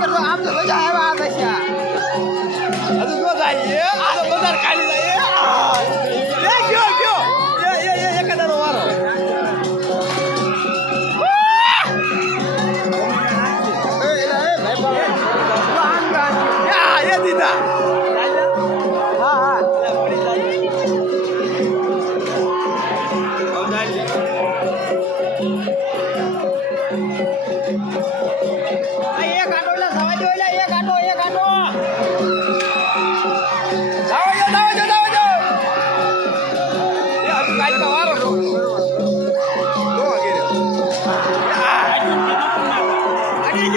કરતો આમ તો મજા આવે આ દશા હજુ જો જાય આ તો બજાર ખાલી જાય એ ગયો એ કદાનો વારો એ દીધા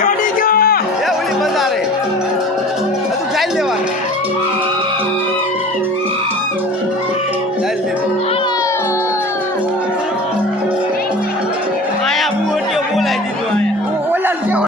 અડી ગયો એ ઓલી બજારે હજુ ચાલી લેવાનું